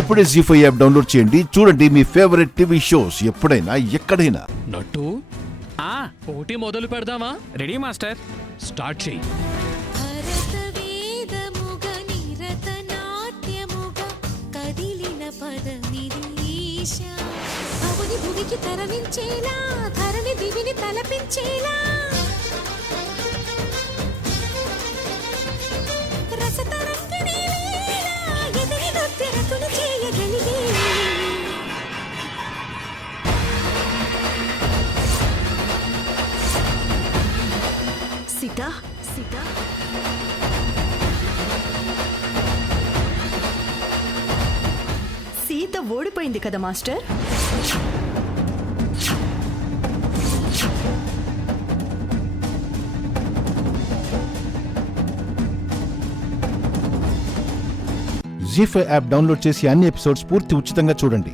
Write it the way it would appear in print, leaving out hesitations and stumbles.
ఇప్పుడే జీ5 app download చేయండి. చూడండి మీ ఫేవరెట్ టీవీ షోస్ ఎప్పుడైనా ఎక్కడైనా. నట్టు పోటీ మొదలు పెడదామా? Ready master. స్టార్ట్ చెయ్యి. భూమికి తరలించేలా ధరణి దివిని తలపించేలా రసతరంగిణి ఎదిరి నృత్యరతులు చేయగలిగే సీత సీత సీత ఓడిపోయింది కదా మాస్టర్. జీ5 యాప్ డౌన్లోడ్ చేసి అన్ని ఎపిసోడ్స్ పూర్తి ఉచితంగా చూడండి.